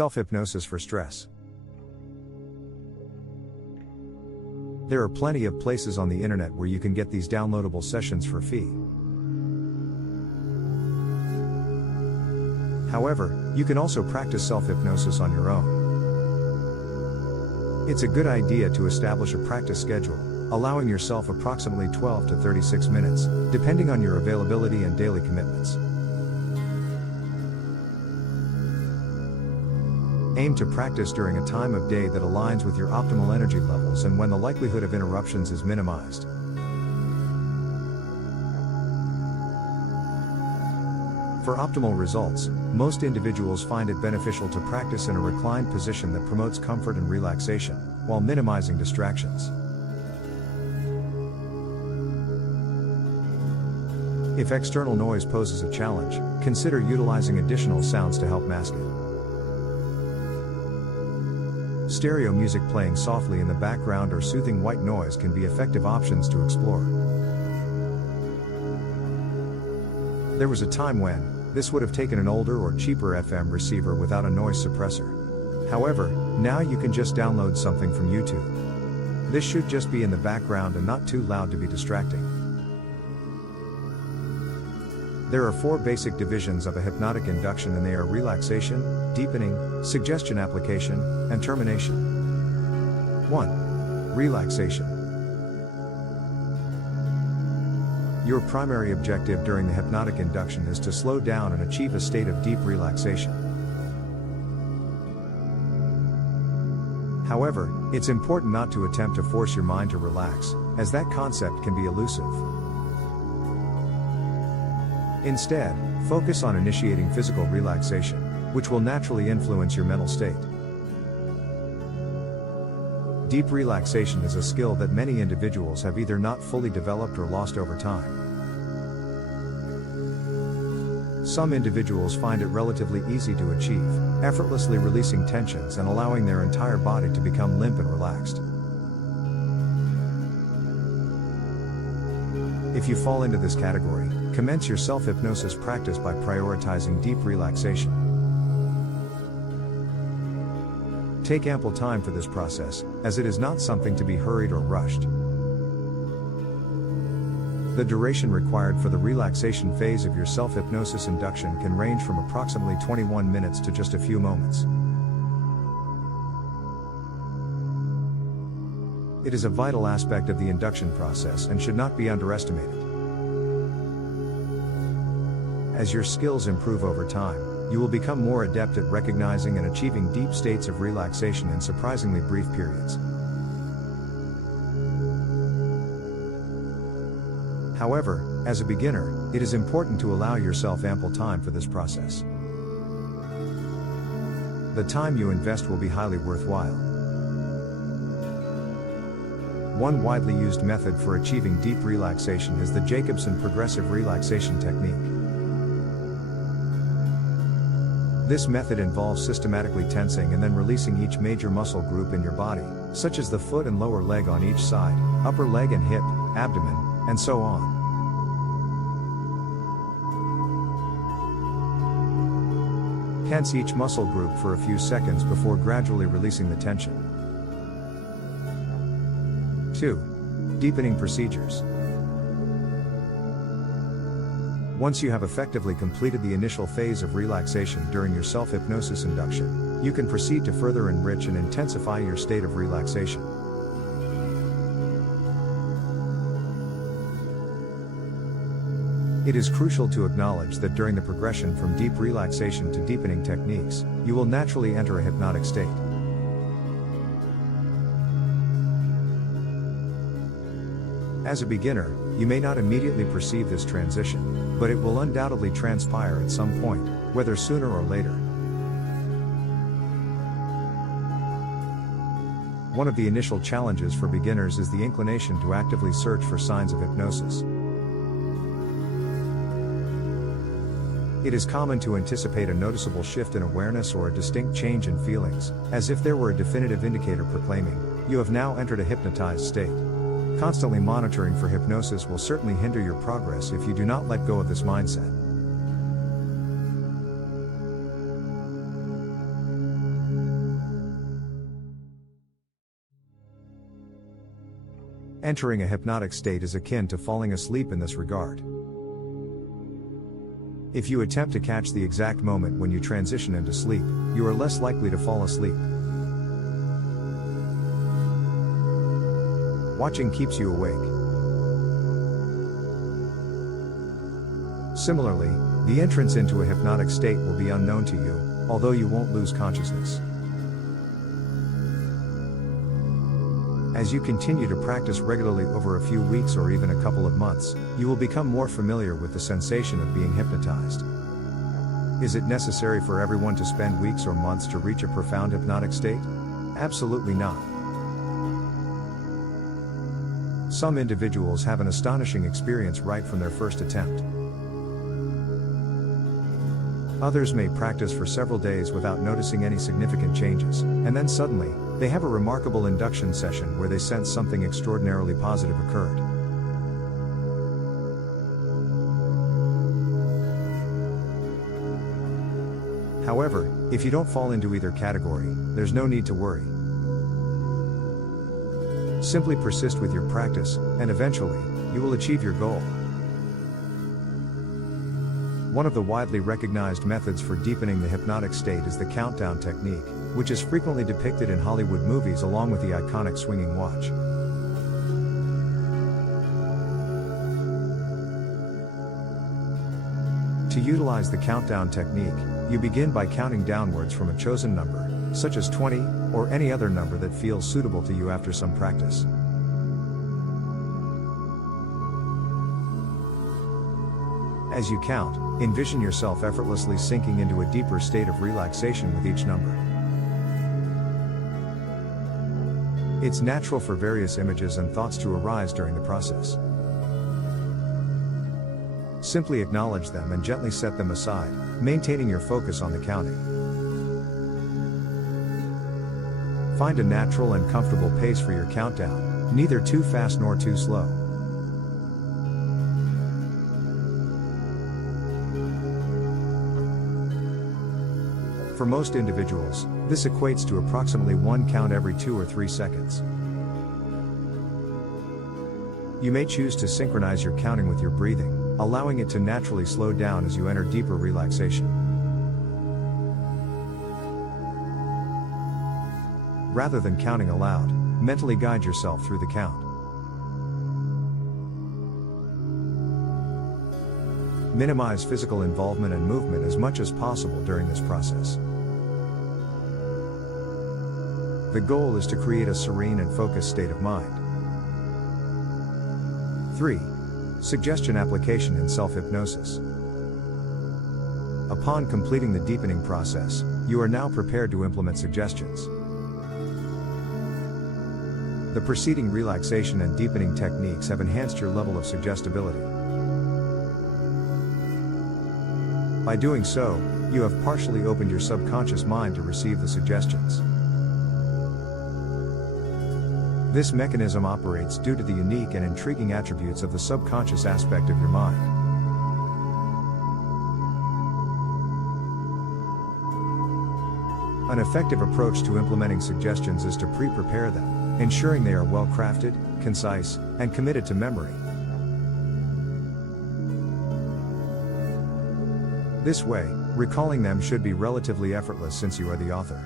Self-hypnosis for stress. There are plenty of places on the internet where you can get these downloadable sessions for free. However, you can also practice self-hypnosis on your own. It's a good idea to establish a practice schedule, allowing yourself approximately 12 to 36 minutes, depending on your availability and daily commitments. Aim to practice during a time of day that aligns with your optimal energy levels and when the likelihood of interruptions is minimized. For optimal results, most individuals find it beneficial to practice in a reclined position that promotes comfort and relaxation, while minimizing distractions. If external noise poses a challenge, consider utilizing additional sounds to help mask it. Stereo music playing softly in the background or soothing white noise can be effective options to explore. There was a time when this would have taken an older or cheaper FM receiver without a noise suppressor. However, now you can just download something from YouTube. This should just be in the background and not too loud to be distracting. There are 4 basic divisions of a hypnotic induction, and they are relaxation, deepening, suggestion application, and termination. 1. Relaxation. Your primary objective during the hypnotic induction is to slow down and achieve a state of deep relaxation. However, it's important not to attempt to force your mind to relax, as that concept can be elusive. Instead, focus on initiating physical relaxation, which will naturally influence your mental state. Deep relaxation is a skill that many individuals have either not fully developed or lost over time. Some individuals find it relatively easy to achieve, effortlessly releasing tensions and allowing their entire body to become limp and relaxed. If you fall into this category, commence your self-hypnosis practice by prioritizing deep relaxation. Take ample time for this process, as it is not something to be hurried or rushed. The duration required for the relaxation phase of your self-hypnosis induction can range from approximately 21 minutes to just a few moments. It is a vital aspect of the induction process and should not be underestimated. As your skills improve over time, you will become more adept at recognizing and achieving deep states of relaxation in surprisingly brief periods. However, as a beginner, it is important to allow yourself ample time for this process. The time you invest will be highly worthwhile. One widely used method for achieving deep relaxation is the Jacobson progressive relaxation technique. This method involves systematically tensing and then releasing each major muscle group in your body, such as the foot and lower leg on each side, upper leg and hip, abdomen, and so on. Tense each muscle group for a few seconds before gradually releasing the tension. 2. Deepening procedures. Once you have effectively completed the initial phase of relaxation during your self-hypnosis induction, you can proceed to further enrich and intensify your state of relaxation. It is crucial to acknowledge that during the progression from deep relaxation to deepening techniques, you will naturally enter a hypnotic state. As a beginner, you may not immediately perceive this transition, but it will undoubtedly transpire at some point, whether sooner or later. One of the initial challenges for beginners is the inclination to actively search for signs of hypnosis. It is common to anticipate a noticeable shift in awareness or a distinct change in feelings, as if there were a definitive indicator proclaiming, "You have now entered a hypnotized state." Constantly monitoring for hypnosis will certainly hinder your progress if you do not let go of this mindset. Entering a hypnotic state is akin to falling asleep in this regard. If you attempt to catch the exact moment when you transition into sleep, you are less likely to fall asleep. Watching keeps you awake. Similarly, the entrance into a hypnotic state will be unknown to you, although you won't lose consciousness. As you continue to practice regularly over a few weeks or even a couple of months, you will become more familiar with the sensation of being hypnotized. Is it necessary for everyone to spend weeks or months to reach a profound hypnotic state? Absolutely not. Some individuals have an astonishing experience right from their first attempt. Others may practice for several days without noticing any significant changes, and then suddenly, they have a remarkable induction session where they sense something extraordinarily positive occurred. However, if you don't fall into either category, there's no need to worry. Simply persist with your practice, and eventually, you will achieve your goal. One of the widely recognized methods for deepening the hypnotic state is the countdown technique, which is frequently depicted in Hollywood movies along with the iconic swinging watch. To utilize the countdown technique, you begin by counting downwards from a chosen number, such as 20, or any other number that feels suitable to you after some practice. As you count, envision yourself effortlessly sinking into a deeper state of relaxation with each number. It's natural for various images and thoughts to arise during the process. Simply acknowledge them and gently set them aside, maintaining your focus on the counting. Find a natural and comfortable pace for your countdown, neither too fast nor too slow. For most individuals, this equates to approximately one count every 2 or 3 seconds. You may choose to synchronize your counting with your breathing, allowing it to naturally slow down as you enter deeper relaxation. Rather than counting aloud, mentally guide yourself through the count. Minimize physical involvement and movement as much as possible during this process. The goal is to create a serene and focused state of mind. 3. Suggestion application in self-hypnosis. Upon completing the deepening process, you are now prepared to implement suggestions. The preceding relaxation and deepening techniques have enhanced your level of suggestibility. By doing so, you have partially opened your subconscious mind to receive the suggestions. This mechanism operates due to the unique and intriguing attributes of the subconscious aspect of your mind. An effective approach to implementing suggestions is to pre-prepare them, ensuring they are well crafted, concise, and committed to memory. This way, recalling them should be relatively effortless since you are the author.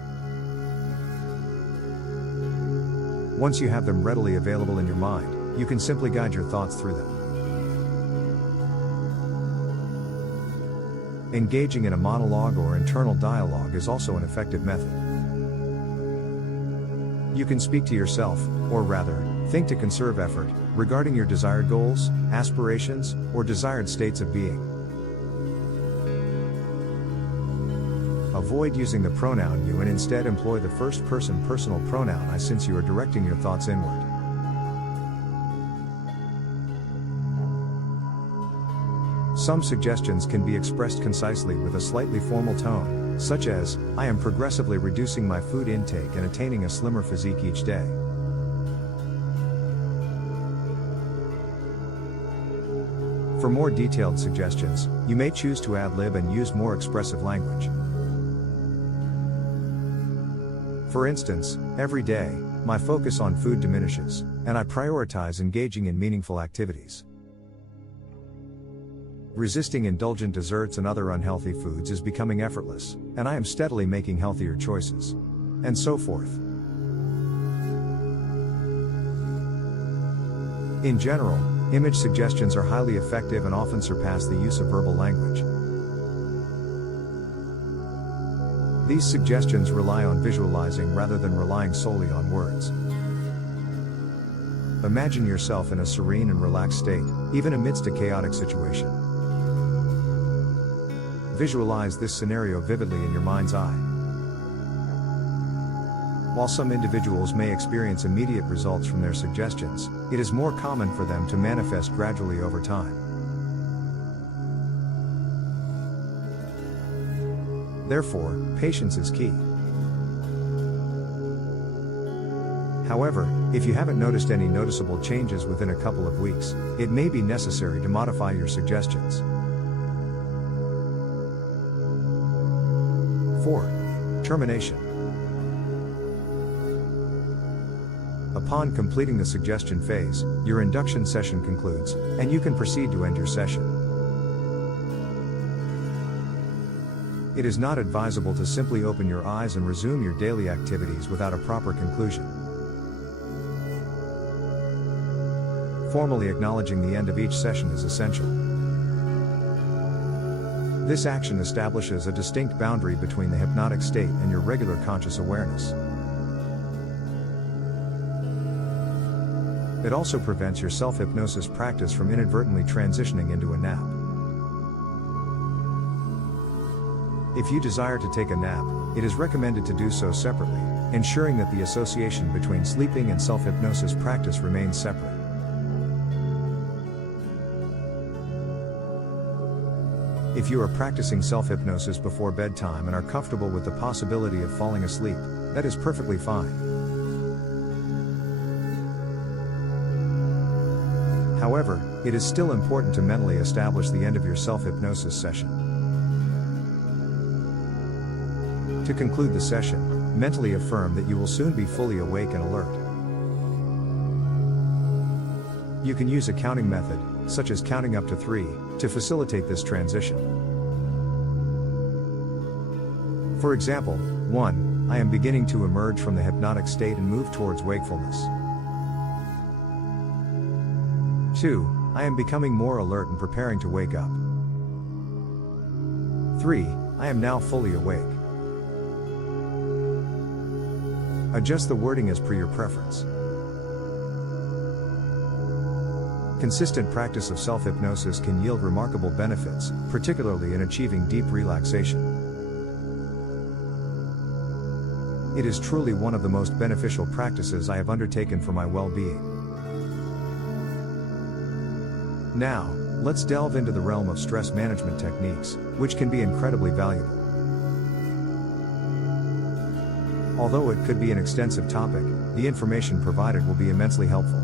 Once you have them readily available in your mind, you can simply guide your thoughts through them. Engaging in a monologue or internal dialogue is also an effective method. You can speak to yourself, or rather, think to conserve effort, regarding your desired goals, aspirations, or desired states of being. Avoid using the pronoun you and instead employ the first-person personal pronoun I since you are directing your thoughts inward. Some suggestions can be expressed concisely with a slightly formal tone, such as, "I am progressively reducing my food intake and attaining a slimmer physique each day." For more detailed suggestions, you may choose to ad-lib and use more expressive language. For instance, "Every day, my focus on food diminishes, and I prioritize engaging in meaningful activities. Resisting indulgent desserts and other unhealthy foods is becoming effortless, and I am steadily making healthier choices. And so forth. In general, image suggestions are highly effective and often surpass the use of verbal language. These suggestions rely on visualizing rather than relying solely on words. Imagine yourself in a serene and relaxed state, even amidst a chaotic situation. Visualize this scenario vividly in your mind's eye. While some individuals may experience immediate results from their suggestions, it is more common for them to manifest gradually over time. Therefore, patience is key. However, if you haven't noticed any noticeable changes within a couple of weeks, it may be necessary to modify your suggestions. 4. Termination. Upon completing the suggestion phase, your induction session concludes, and you can proceed to end your session. It is not advisable to simply open your eyes and resume your daily activities without a proper conclusion. Formally acknowledging the end of each session is essential. This action establishes a distinct boundary between the hypnotic state and your regular conscious awareness. It also prevents your self-hypnosis practice from inadvertently transitioning into a nap. If you desire to take a nap, it is recommended to do so separately, ensuring that the association between sleeping and self-hypnosis practice remains separate. If you are practicing self-hypnosis before bedtime and are comfortable with the possibility of falling asleep, that is perfectly fine. However, it is still important to mentally establish the end of your self-hypnosis session. To conclude the session, mentally affirm that you will soon be fully awake and alert. You can use a counting method, such as counting up to 3, to facilitate this transition. For example, 1, I am beginning to emerge from the hypnotic state and move towards wakefulness. 2, I am becoming more alert and preparing to wake up. 3, I am now fully awake. Adjust the wording as per your preference. Consistent practice of self-hypnosis can yield remarkable benefits, particularly in achieving deep relaxation. It is truly one of the most beneficial practices I have undertaken for my well-being. Now, let's delve into the realm of stress management techniques, which can be incredibly valuable. Although it could be an extensive topic, the information provided will be immensely helpful.